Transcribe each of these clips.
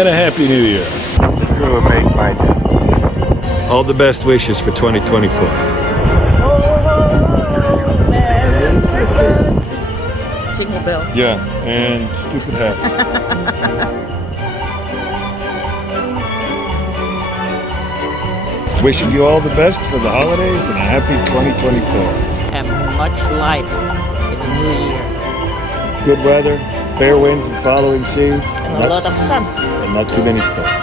and a Happy New Year. Sure will make my day. All the best wishes for 2024. Jingle bell. Yeah, and stupid hat. Wishing you all the best for the holidays and a happy 2024. And much light in the new year. Good weather, fair winds and following seas, And a lot of sun. and not too many storms.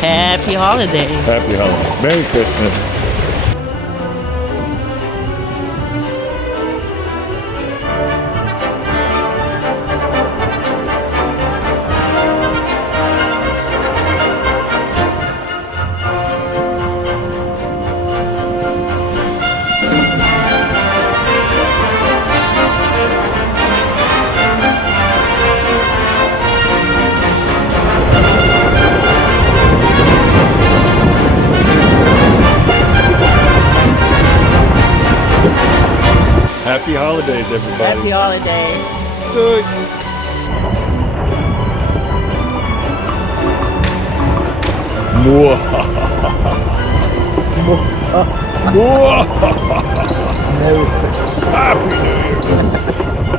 Happy holiday. Happy holidays. Merry Christmas. Happy holidays, everybody. Happy holidays. Good. Merry Christmas. Happy New Year.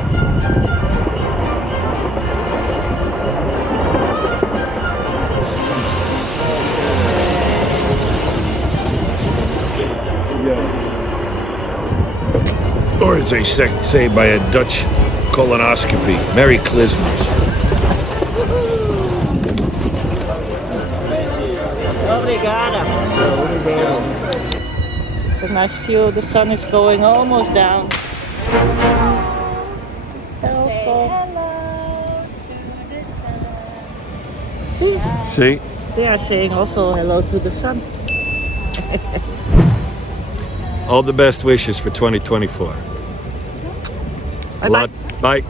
Or as they say by a Dutch colonoscopy, Merry Christmas. Obrigada. It's a nice view. The sun is going almost down. Also, see, See? they are saying also hello to the sun. All the best wishes for 2024. Bye bye. Bye.